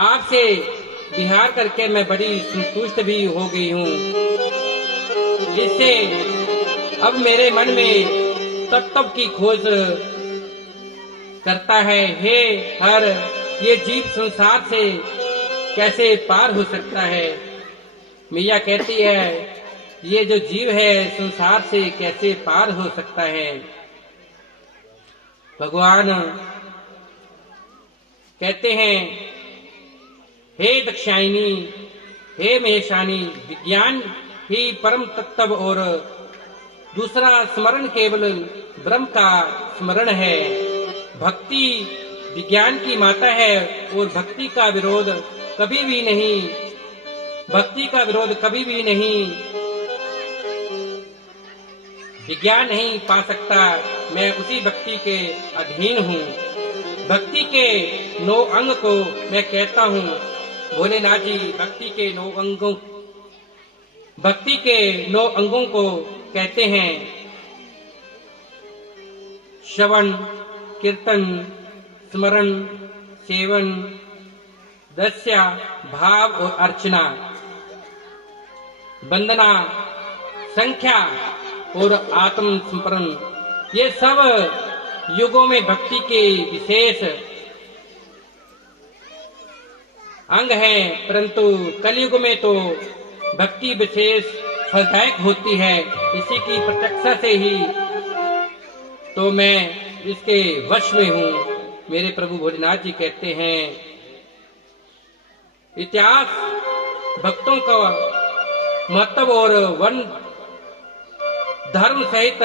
आपसे विहार करके मैं बड़ी संतुष्ट भी हो गई हूँ। इससे अब मेरे मन में तत्व की खोज करता है। हे हर, ये जीव संसार से कैसे पार हो सकता है? मैया कहती है, ये जो जीव है संसार से कैसे पार हो सकता है? भगवान कहते हैं, हे दक्षायनी, हे महेशानी, विज्ञान ही परम तत्व और दूसरा स्मरण केवल ब्रह्म का स्मरण है। भक्ति विज्ञान की माता है और भक्ति का विरोध कभी भी नहीं, भक्ति का विरोध कभी भी नहीं, विज्ञान नहीं पा सकता। मैं उसी भक्ति के अधीन हूँ। भक्ति के 9 अंग को मैं कहता हूँ। भोलेनाथ जी भक्ति के 9 अंगों, भक्ति के 9 अंगों को कहते हैं श्रवण, कीर्तन, स्मरण, सेवन, दस्या, भाव और अर्चना, वंदना, संख्या और आत्म संपरण। ये सब युगों में भक्ति के विशेष अंग हैं, परंतु कलयुग में तो भक्ति विशेष फलदायक होती है। इसी की प्रत्यक्षा से ही तो मैं इसके वश में हूँ। मेरे प्रभु भोलेनाथ जी कहते हैं, इतिहास भक्तों का महत्व और वर्ण धर्म सहित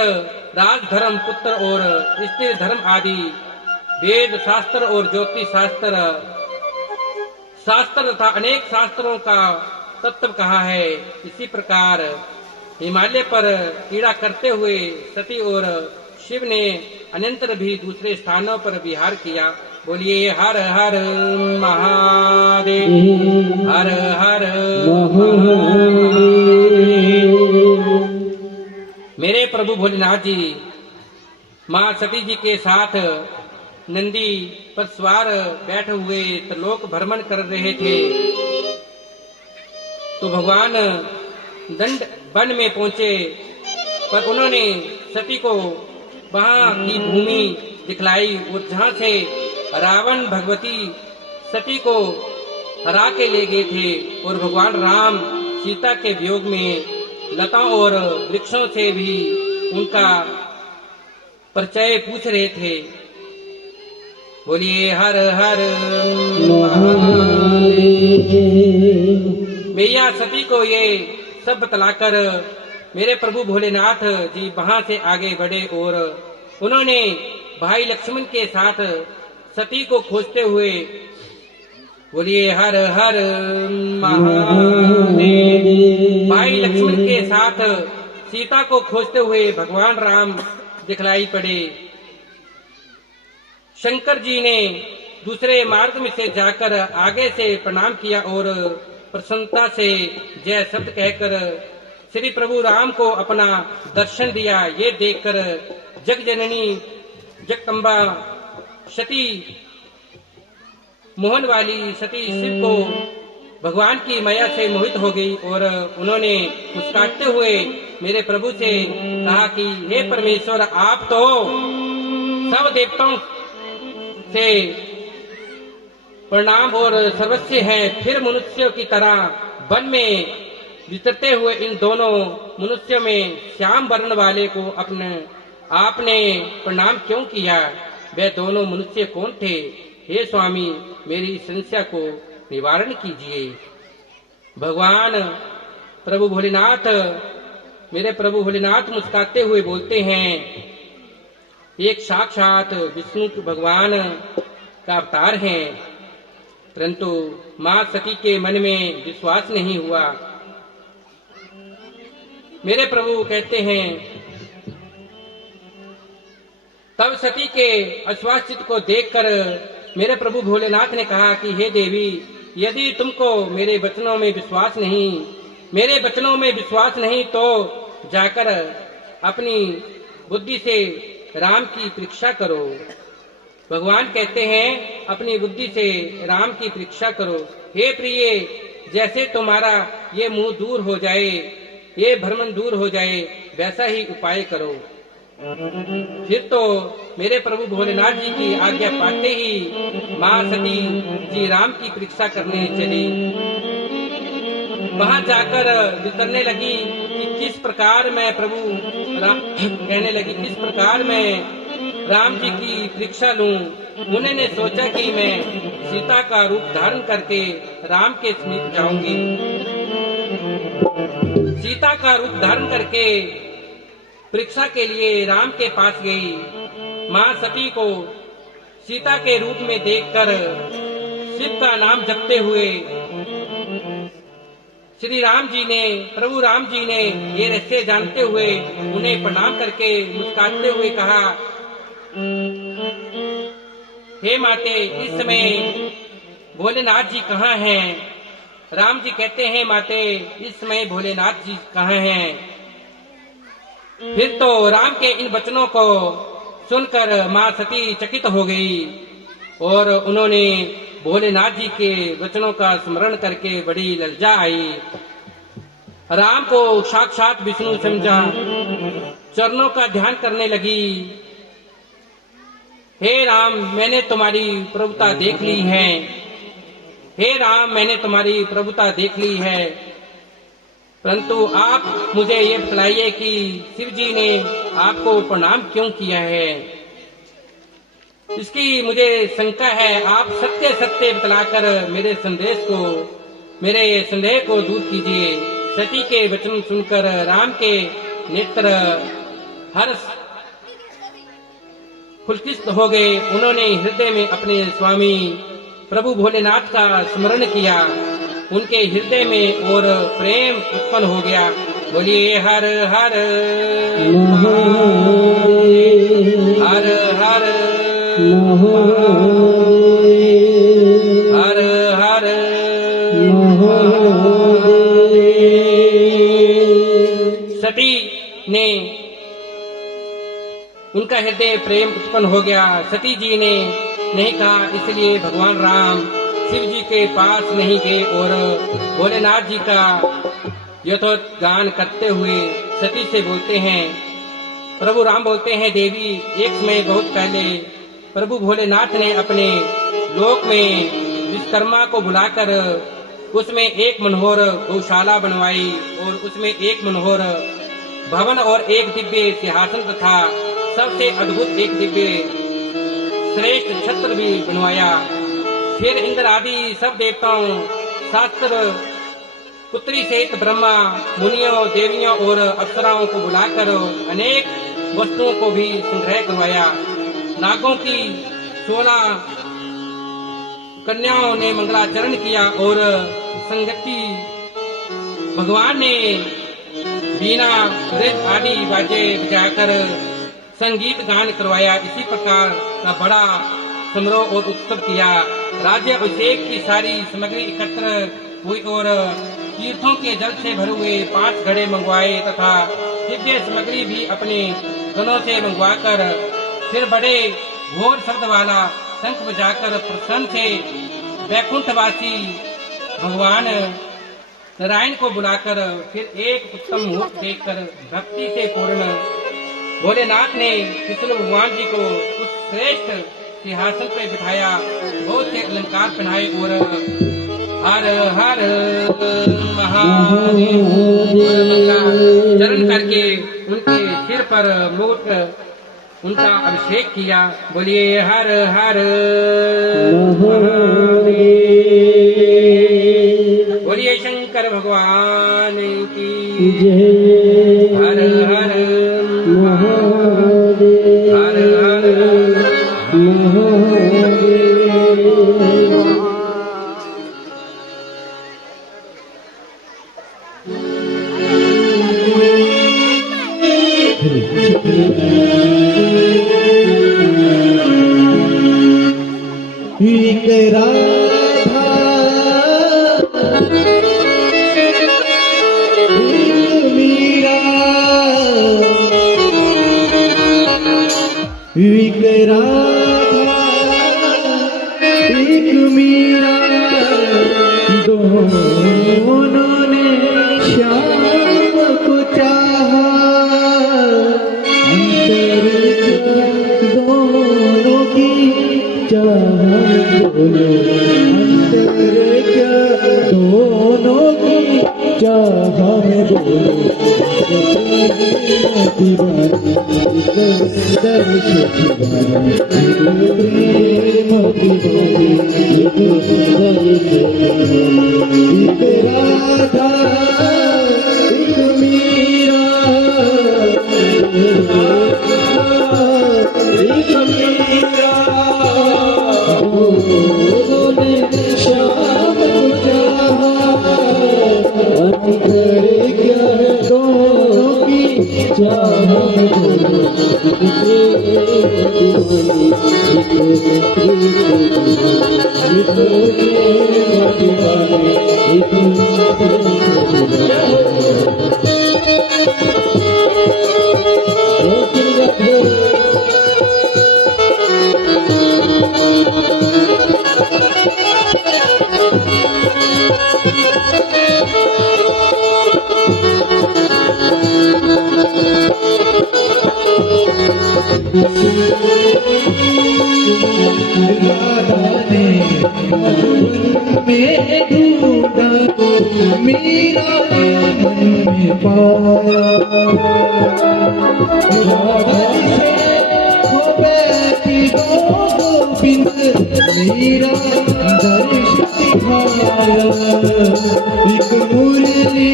राजधर्म, पुत्र और स्त्री धर्म आदि वेद शास्त्र और ज्योतिष शास्त्र तथा अनेक शास्त्रों का तत्व कहा है। इसी प्रकार हिमालय पर क्रीड़ा करते हुए सती और शिव ने अनंतर भी दूसरे स्थानों पर विहार किया। बोलिए हर हर महादेव, हर हर महादेव। मेरे प्रभु भोलेनाथ जी माँ सती जी के साथ नंदी पर सवार बैठे हुए त्रिलोक भ्रमण कर रहे थे, तो भगवान दंड वन में पहुंचे, पर उन्होंने सती को वहां की भूमि दिखलाई और जहां से रावण भगवती सती को हरा के ले गए थे, और भगवान राम सीता के वियोग में लताओं और वृक्षों से भी उनका परिचय पूछ रहे थे। बोलिए हर हर महादेव। मैया सती को ये सब बतलाकर मेरे प्रभु भोलेनाथ जी वहां से आगे बढ़े और उन्होंने भाई लक्ष्मण के साथ सती को खोजते हुए, बोलिए हर हर महादेव, भाई लक्ष्मण के साथ सीता को खोजते हुए भगवान राम दिखलाई पड़े। शंकर जी ने दूसरे मार्ग में से जाकर आगे से प्रणाम किया और प्रसन्नता से जय शब्द कहकर श्री प्रभु राम को अपना दर्शन दिया। ये देखकर जगजननी जगदम्बा सती मोहन वाली सती शिव को भगवान की माया से मोहित हो गई और उन्होंने मुस्कुराते हुए मेरे प्रभु से कहा कि हे परमेश्वर, आप तो सब देवताओं से प्रणाम और सर्वस्व है, फिर मनुष्यों की तरह वन में विचरते हुए इन दोनों मनुष्यों में श्याम वर्ण वाले को आपने प्रणाम क्यों किया? वे दोनों मनुष्य कौन थे? हे स्वामी, मेरी समस्या को निवारण कीजिए। भगवान प्रभु भोलेनाथ, मेरे प्रभु भोलेनाथ मुस्कुराते हुए बोलते हैं, एक साक्षात विष्णु भगवान का अवतार है, परंतु मां सती के मन में विश्वास नहीं हुआ। मेरे प्रभु कहते हैं, तब सती के अश्वास चित्त को देखकर मेरे प्रभु भोलेनाथ ने कहा कि हे देवी, यदि तुमको मेरे वचनों में विश्वास नहीं तो जाकर अपनी बुद्धि से राम की परीक्षा करो। भगवान कहते हैं अपनी बुद्धि से राम की परीक्षा करो। हे प्रिय, जैसे तुम्हारा ये मुंह दूर हो जाए, ये भ्रमण दूर हो जाए, वैसा ही उपाय करो। फिर तो मेरे प्रभु भोलेनाथ जी की आज्ञा पाते ही माँ सती जी राम की परीक्षा करने चली। वहां जाकर विचरने लगी कि किस प्रकार मैं प्रभु कहने लगी किस प्रकार मैं राम जी की परीक्षा लूं। उन्होंने सोचा कि मैं सीता का रूप धारण करके राम के समीप जाऊंगी। सीता का रूप धारण करके परीक्षा के लिए राम के पास गई। माँ सती को सीता के रूप में देखकर शिव का नाम जपते हुए श्री राम जी ने, प्रभु राम जी ने ये रहस्य जानते हुए उन्हें प्रणाम करके मुस्कुराते हुए कहा, हे माते, इस समय भोलेनाथ जी कहाँ हैं? राम जी कहते हैं, माते, इस समय भोलेनाथ जी कहाँ हैं? फिर तो राम के इन वचनों को सुनकर माँ सती चकित हो गई और उन्होंने भोलेनाथ जी के वचनों का स्मरण करके बड़ी लज्जा आई। राम को साक्षात विष्णु समझा, चरणों का ध्यान करने लगी। हे राम, मैंने तुम्हारी प्रभुता देख ली है। हे राम, मैंने तुम्हारी प्रभुता देख ली है, परंतु आप मुझे ये बतलाइए कि शिव जी ने आपको प्रणाम क्यों किया है? इसकी मुझे शंका है। आप सत्य सत्य बतलाकर मेरे संदेह को दूर कीजिए। सती के वचन सुनकर राम के नेत्र हर्ष पुलकित हो गए। उन्होंने हृदय में अपने स्वामी प्रभु भोलेनाथ का स्मरण किया। उनके हृदय में और प्रेम उत्पन्न हो गया। बोलिए हर हर हर हर हर हर सती ने उनका हृदय प्रेम उत्पन्न हो गया। सती जी ने नहीं कहा, इसलिए भगवान राम शिव जी के पास नहीं गए और भोलेनाथ जी का यथोक्त गान करते हुए सती से बोलते हैं। प्रभु राम बोलते हैं, देवी, एक समय बहुत पहले प्रभु भोलेनाथ ने अपने लोक में विश्वकर्मा को बुलाकर उसमें एक मनोहर गौशाला बनवाई और उसमें एक मनोहर भवन और एक दिव्य सिंहासन तथा सबसे अद्भुत एक दिव्य श्रेष्ठ छत्र भी बनवाया। फिर इंद्र आदि सब देवताओं, शास्त्र पुत्री सहित ब्रह्मा, मुनियों, देवियों और अप्सराओं को बुलाकर अनेक वस्तुओं को भी संग्रह करवाया। नागों की 16 कन्याओं ने मंगलाचरण किया और संगति भगवान ने बीना, वृद्ध आदि बाजे बजाकर संगीत गान करवाया। इसी प्रकार का बड़ा समारोह और उत्सव किया। राज्य अभिषेक की सारी सामग्री एकत्र हुई और तीर्थों के जल से भरे हुए 5 घड़े मंगवाए तथा दिव्य सामग्री भी अपने गणों से मंगवाकर फिर बड़े घोर शब्द वाला शंख बजाकर प्रसन्न से वैकुंठवासी भगवान नारायण को बुलाकर फिर एक उत्तम मुहूर्त देखकर भक्ति से पूर्ण भोलेनाथ ने विष्णु भगवान जी को उस श्रेष्ठ सिंहासन पर बिठाया, बहुत से अलंकार पहनाए और हर हर महादेव चरण करके उनके सिर पर मुकुट उनका अभिषेक किया। बोलिए हर हर बोलिए शंकर भगवान की हर हर हर हर राधा मेरा मन में पाया हो बैठी गोविंद मेरा दर्श दिखाया एक मुरली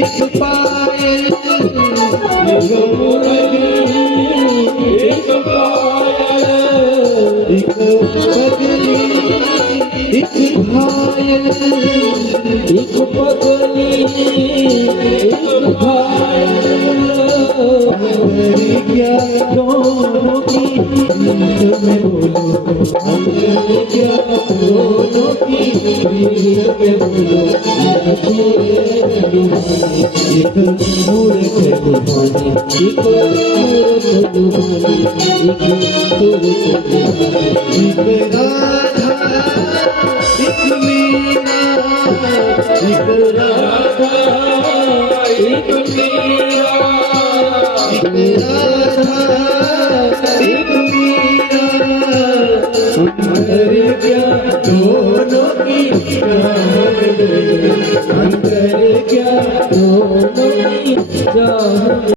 एक पायल एक मुरली एक पायल एक पगली एक घायल एक पगली एक घायल क्या दोनों की नींद में बोलो क्या दोनों की नींद में बोलो एक मूर्ख दुहानी एक मूर्ख दुहानी एक राधा एक मीरा एक राधा एक मीरा एक राधा